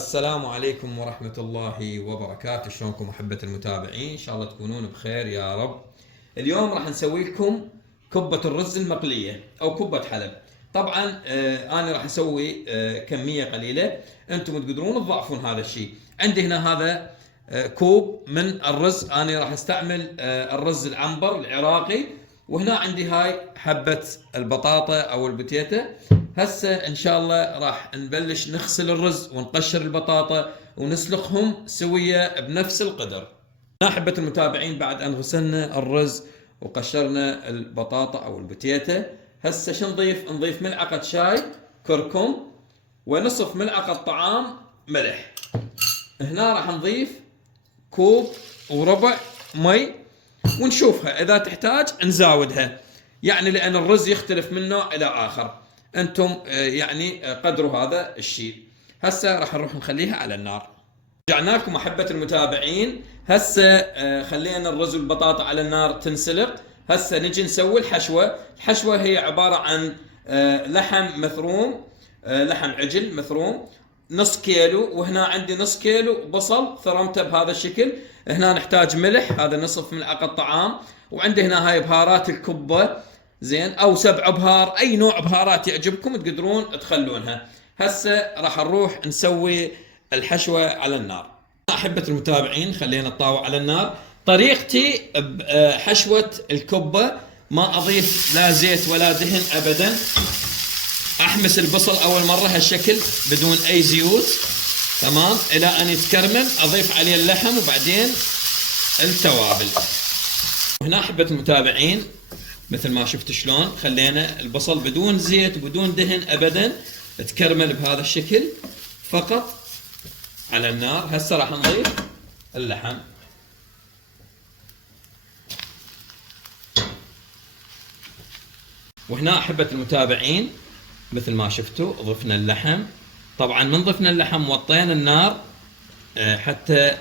السلام عليكم ورحمة الله وبركاته. شلونكم أحبة المتابعين؟ إن شاء الله تكونون بخير يا رب. اليوم راح نسوي لكم كبة الرز المقلية أو كبة حلب. طبعا أنا راح أسوي كمية قليلة، أنتم تقدرون تضاعفون هذا الشيء. عندي هنا هذا كوب من الرز، أنا راح أستعمل الرز العنبر العراقي، وهنا عندي هاي حبة البطاطا أو البتيتة. هسه ان شاء الله راح نبلش نغسل الرز ونقشر البطاطا ونسلقهم سوية بنفس القدر. أحبة المتابعين، بعد ان غسلنا الرز وقشرنا البطاطا او البتيتة، هسه شو نضيف؟ نضيف ملعقة شاي كركم ونصف ملعقة طعام ملح. هنا راح نضيف كوب وربع مي ونشوفها اذا تحتاج نزاودها، يعني لان الرز يختلف من نوع الى اخر. انتم يعني قدروا هذا الشيء. هسه راح نروح نخليها على النار. رجعنا لكم احبة المتابعين. هسه خلينا الرز والبطاطا على النار تنسلق. هسه نجي نسوي الحشوة. الحشوة هي عبارة عن لحم مثروم، لحم عجل مثروم نص كيلو، وهنا عندي نص كيلو بصل ثرمته بهذا الشكل. هنا نحتاج ملح، هذا نصف ملعقة طعام، وعندي هنا هاي بهارات الكبة زين، او 7 بهار، اي نوع بهارات يعجبكم تقدرون تخلونها. هسه راح نروح نسوي الحشوة على النار. احبة المتابعين، خلينا الطاوة على النار. طريقتي بحشوة الكبة ما اضيف لا زيت ولا دهن ابدا. احمس البصل اول مرة هالشكل بدون اي زيوت، تمام، الى ان يتكرمل. اضيف عليه اللحم وبعدين التوابل. هنا احبة المتابعين مثل ما شفت شلون خلينا البصل بدون زيت وبدون دهن ابدا، تكرمل بهذا الشكل فقط على النار. هسه راح نضيف اللحم. وهنا احبة المتابعين مثل ما شفتوا ضفنا اللحم. طبعا من ضفنا اللحم وطينا النار حتى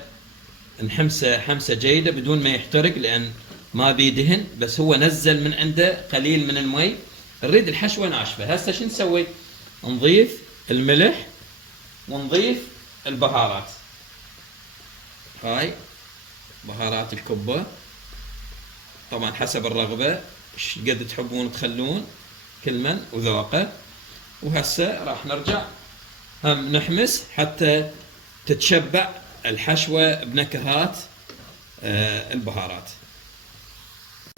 نحمسه حمسه جيده بدون ما يحترق، لان ما بيه دهن، بس هو نزل من عنده قليل من المي. نريد الحشوه ناشفه. هسه شو نسوي؟ نضيف الملح ونضيف البهارات. هاي بهارات الكبه، طبعا حسب الرغبه ايش قد تحبون تخلون كل من وذوقه. وهسه راح نرجع هم نحمس حتى تتشبع الحشوه بنكهات البهارات.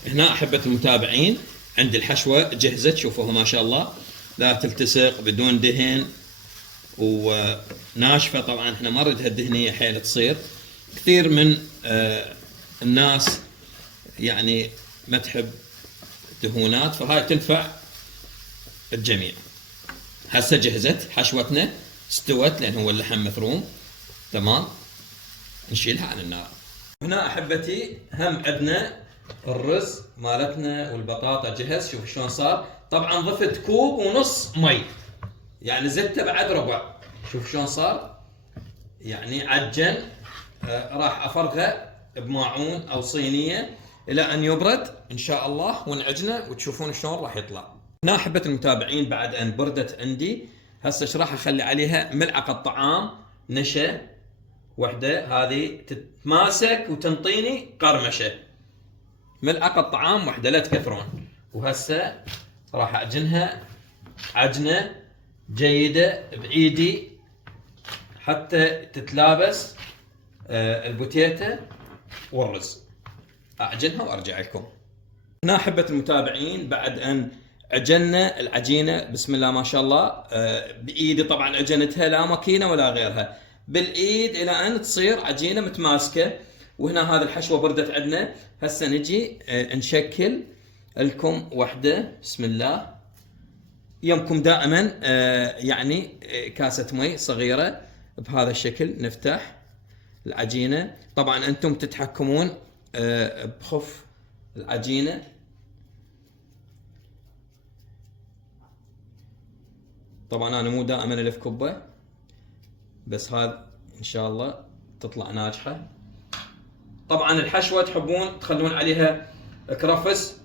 هنا احبة المتابعين عندي الحشوة جهزت، شوفوها ما شاء الله، لا تلتصق، بدون دهن وناشفة. طبعا احنا ما نريدها الدهنية حيل تصير. كثير من الناس يعني ما تحب دهونات، فهاي تنفع الجميع. هسه جهزت حشوتنا، استوت لان هو اللحم مثروم تمام. نشيلها عن النار. هنا احبتي هم عندنا الرز مالتنا والبطاطا جهز. شوف شلون صار. طبعا ضفت كوب ونص مي، يعني زدته بعد ربع. شوف شلون صار، يعني عجن. راح افرغه بماعون او صينيه الى ان يبرد ان شاء الله ونعجنه وتشوفون شلون راح يطلع. هنا احبة المتابعين بعد ان بردت عندي، هسه ايش راح اخلي عليها؟ ملعقه طعام نشا وحده، هذه تتماسك وتنطيني قرمشه. ملعقة طعام واحدة، لا تكثرون. وهسه راح اعجنها عجنة جيدة بايدي حتى تتلابس البوتيتا والرز. اعجنها وارجع لكم. هنا احبة المتابعين بعد ان عجنا العجينة بسم الله ما شاء الله بايدي، طبعا عجنتها لا ماكينة ولا غيرها، بالايد الى ان تصير عجينة متماسكة. وهنا هذا الحشوة بردت عندنا. هسه نجي نشكل لكم وحدة بسم الله. يمكم دائما يعني كاسة مي صغيرة بهذا الشكل. نفتح العجينة، طبعا انتم تتحكمون بخف العجينة. طبعا انا مو دائما الف كبة، بس هذا ان شاء الله تطلع ناجحة. طبعا الحشوة تحبون تخلون عليها كرفس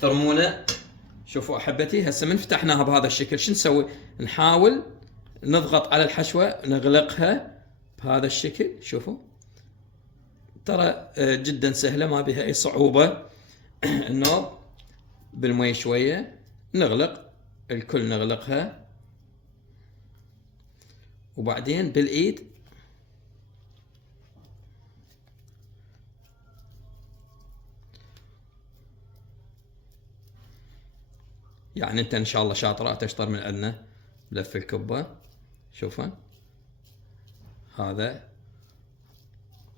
ثرمونة. شوفوا احبتي هسه من فتحناها بهذا الشكل شو نسوي؟ نحاول نضغط على الحشوة نغلقها بهذا الشكل. شوفوا ترى جدا سهلة، ما بها أي صعوبة. النوب بالمي شوية، نغلق الكل، نغلقها، وبعدين بالإيد يعني انت ان شاء الله شاطرة تشطر من عندنا بلف الكبة. شوفوا هذا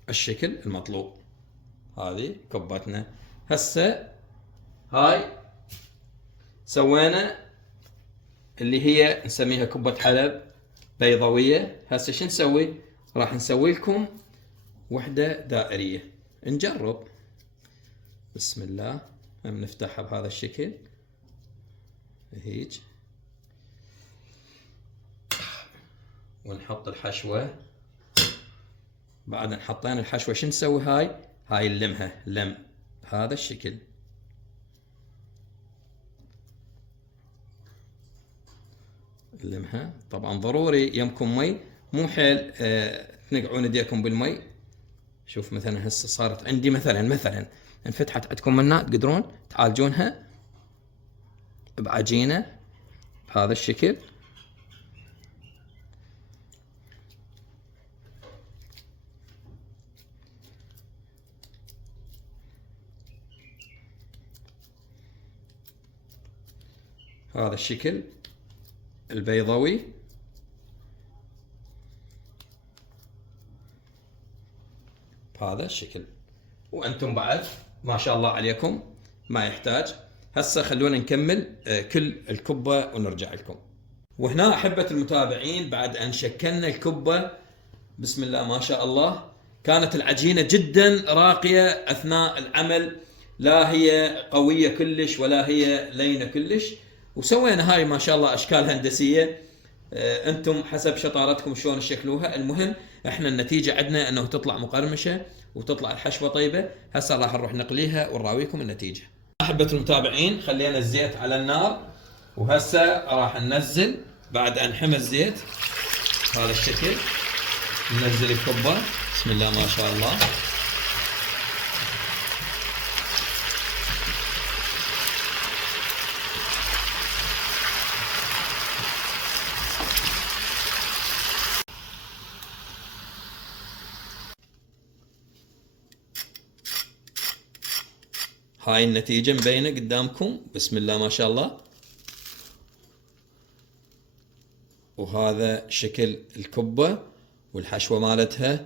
الشكل المطلوب. هذه كبتنا. هسه هاي سوينا اللي هي نسميها كبة حلب بيضاوية. هسه شو نسوي؟ راح نسوي لكم وحدة دائرية، نجرب. بسم الله. نفتحها بهذا الشكل هيج، ونحط الحشوة. بعد حطينا الحشوة شو نسوي؟ هاي نلمها لم بهذا الشكل. نلمها. طبعا ضروري يمكم مي، مو حيل تنقعون ايديكم بالمي. شوف مثلا هسه صارت عندي مثلا انفتحت عندكم منها، تقدرون تعالجونها بعجينة بهذا الشكل. هذا الشكل البيضاوي. بهذا الشكل. وانتم بعد ما شاء الله عليكم ما يحتاج. هسه خلونا نكمل كل الكبة ونرجع لكم. وهنا أحبة المتابعين بعد أن شكلنا الكبة بسم الله ما شاء الله، كانت العجينة جدا راقية أثناء العمل، لا هي قوية كلش ولا هي لينة كلش. وسوينا هاي ما شاء الله أشكال هندسية، أنتم حسب شطارتكم شلون تشكلوها. المهم احنا النتيجة عندنا أنه تطلع مقرمشة وتطلع الحشوة طيبة. هسه راح نروح نقليها ونراويكم النتيجة. أحبة المتابعين خلينا الزيت على النار، وهسه راح ننزل بعد أن حمى الزيت بهذا الشكل. ننزل الكبة بسم الله ما شاء الله. هاي النتيجة مبينة قدامكم بسم الله ما شاء الله. وهذا شكل الكبة والحشوة مالتها،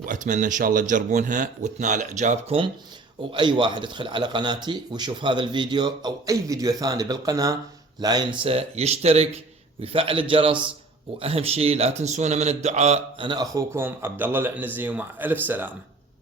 وأتمنى إن شاء الله تجربونها وتنال إعجابكم. وأي واحد يدخل على قناتي ويشوف هذا الفيديو أو أي فيديو ثاني بالقناة لا ينسى يشترك ويفعل الجرس، وأهم شيء لا تنسونا من الدعاء. أنا أخوكم عبد الله العنزي، ومع ألف سلامة.